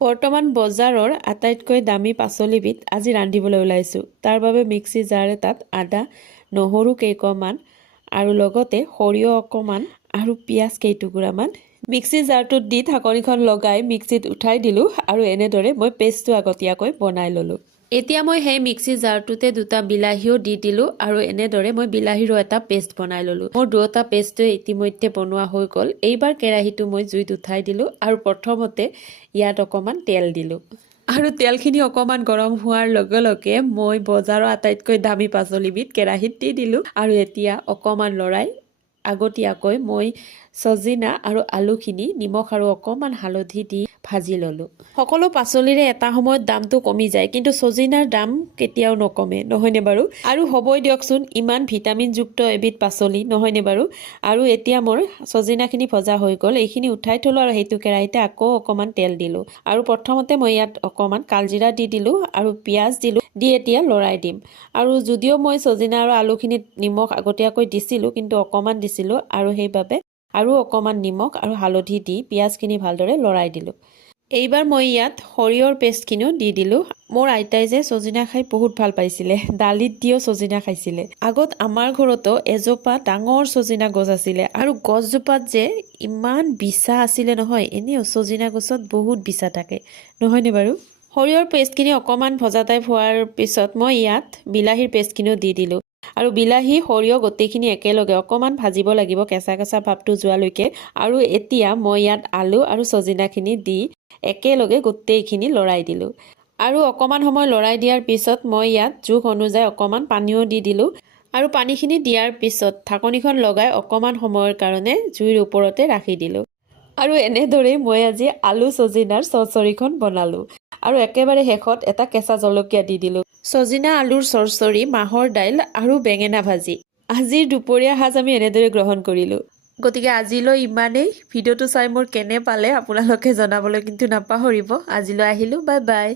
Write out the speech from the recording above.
বৰ্তমান বজাৰৰ আটাইতকৈ দামী পাচলিবিধ আজি ৰান্ধিবলৈ ওলাইছোঁ। তাৰ বাবে মিক্সি জাৰ এটাত আদা, নহৰু কেইকমান আৰু লগতে সৰিয়হ অকণমান আৰু পিঁয়াজ কেইটুকুৰামান মিক্সি জাৰটোত দি ঢাকনিখন লগাই মিক্সিত উঠাই দিলোঁ আৰু এনেদৰে মই পেষ্টটো আগতীয়াকৈ বনাই ল'লোঁ। এতিয়া মই সেই মিক্সি জাৰটোতে দুটা বিলাহীও দি দিলোঁ আৰু এনেদৰে মই বিলাহীৰো এটা পেষ্ট বনাই ল'লোঁ। মোৰ দুয়োটা পেষ্টটোৱে ইতিমধ্যে বনোৱা হৈ গ'ল। এইবাৰ কেৰাহীটো মই জুইত উঠাই দিলোঁ আৰু প্ৰথমতে ইয়াত অকণমান তেল দিলোঁ। আৰু তেলখিনি অকণমান গৰম হোৱাৰ লগে লগে মই বজাৰৰ আটাইতকৈ দামী পাচলিবিধ কেৰাহীত দি দিলোঁ আৰু এতিয়া অকণমান লৰাই আগতীয়াকৈ মই চজিনা আৰু আলুখিনি নিমখ আৰু অকণমান হালধি দি ভাজি ল'লোঁ। সকলো পাচলিৰে এটা সময়ত দামটো কমি যায়, কিন্তু চজিনাৰ দাম কেতিয়াও নকমে, নহয়নে বাৰু? আৰু হ'বই দিয়কচোন, ইমান ভিটামিনযুক্ত এবিধ পাচলি, নহয়নে বাৰু? আৰু এতিয়া মোৰ চজিনাখিনি ভজা হৈ গ'ল। এইখিনি উঠাই থ'লোঁ আৰু সেইটো কেৰাহীতে আকৌ অকণমান তেল দিলোঁ আৰু প্ৰথমতে মই ইয়াত অকণমান কালজিৰা দি দিলোঁ আৰু পিঁয়াজ দিলোঁ, দি এতিয়া লৰাই দিম। আৰু যদিও মই চজিনা আৰু আলুখিনিত নিমখ আগতীয়াকৈ দিছিলোঁ, কিন্তু অকণমান দিছিলোঁ আৰু সেইবাবে আৰু অকণমান নিমখ আৰু হালধি দি পিঁয়াজখিনি ভালদৰে লৰাই দিলোঁ। এইবাৰ মই ইয়াত সৰিয়হৰ পেষ্টখিনিও দি দিলোঁ। মোৰ আইতাই যে চজিনা খাই বহুত ভাল পাইছিলে, দালিত দিও চজিনা খাইছিলে। আগত আমাৰ ঘৰতো এজোপা ডাঙৰ চজিনা গছ আছিলে আৰু গছজোপাত যে ইমান বিছা আছিলে নহয়, এনেও চজিনা গছত বহুত বিছা থাকে, নহয়নে বাৰু? সৰিয়হৰ পেষ্টখিনি অকণমান ভজা টাইপ হোৱাৰ পিছত মই ইয়াত বিলাহীৰ পেষ্টখিনিও দি দিলোঁ। আৰু বিলাহী সৰিয়হ গোটেইখিনি একেলগে অকণমান ভাজিব লাগিব, কেঁচা কেঁচা ভাৱটো যোৱালৈকে। আৰু এতিয়া মই ইয়াত আলু আৰু চজিনাখিনি দি একেলগে গোটেইখিনি লৰাই দিলোঁ। আৰু অকণমান সময় লৰাই দিয়াৰ পিছত মই ইয়াত জোখ অনুযায়ী অকণমান পানীও দি দিলোঁ। আৰু পানীখিনি দিয়াৰ পিছত ঢাকনিখন লগাই অকণমান সময়ৰ কাৰণে জুইৰ ওপৰতে ৰাখি দিলোঁ। আৰু এনেদৰেই মই আজি আলু চজিনাৰ চৰচৰিখন বনালোঁ। আৰু একেবাৰে শেষত এটা কেঁচা জলকীয়া দি দিলোঁ। চজিনা আলুৰ চৰচৰি, মাহৰ দাইল আৰু বেঙেনা ভাজি। আজিৰ দুপৰীয়া সাজ আমি এনেদৰে গ্ৰহণ কৰিলোঁ। গতিকে আজিলৈ ইমানেই। ভিডিঅ'টো চাই মোৰ কেনে পালে আপোনালোকে জনাবলৈ কিন্তু নাপাহৰিব। আজিলৈ আহিলোঁ, বাই বাই।